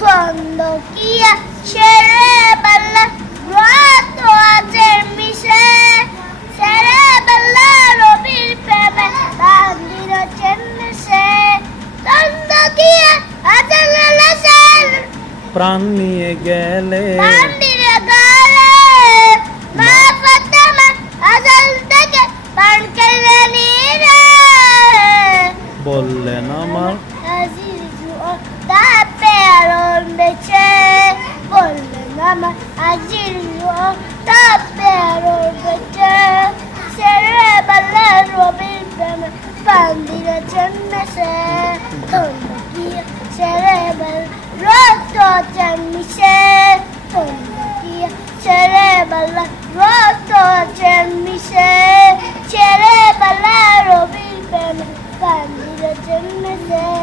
খন্দকিয়া ছেড়ে বেলা রত আছে মিশে ছেড়ে বেলা রবির প্রেমে বান্দির চেন্নসে খন্দকিয়া আজল লসের প্রাণ নিয়ে গেলে বান্দির গালে মা ফাতেমা আজল থেকে প্রাণ কেড়ে নিয়ে বললেন আমার আজিজ ও তাপে আলোর বেছে বললেন আমার আজিজ ও তাপে আলোর বেছে ছেড়ে বেলা রবির প্রেমে বান্দির চেন্নসে খন্দকিয়া ছেড়ে বেলা রত মিশে খন্দকিয়া ছেড়ে বেলা রত মিশে ছেড়ে বেলা রবির প্রেমে বান্দির চেন্নসে